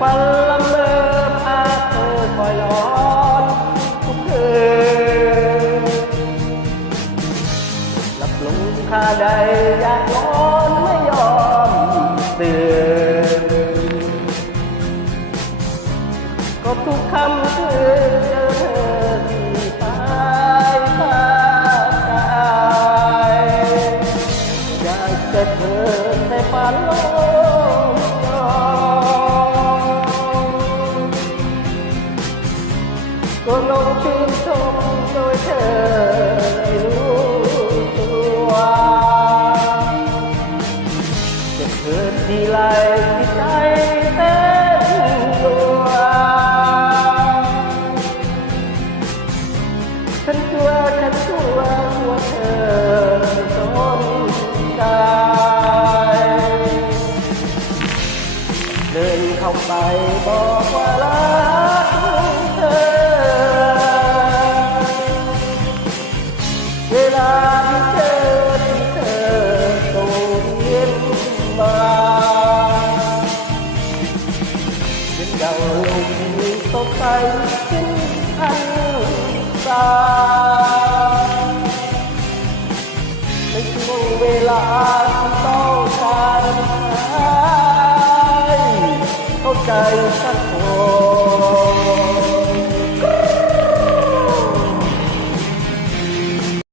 ฝันลำเลอพาเธอคอยร้อนทุกคืนหลับลงคาใดอยากนอนไม่ยอมตื่นก็ทุกคำคืนเจอเธอที่ปลายฟ้ากายอยากจะเธอในฝันโลก ก็ลงชื่นชมโดยเธอรู้ตัวจะเกิดทีไรที่ใจเต้นรัวฉันกลัวฉันกลัวกลัวเธอสนใจเดินเข้าไปบอกว่ารัก งลมตกไปถึงพันตาในช่วงเวลาที่ต้องการหายเข้าใจสักคน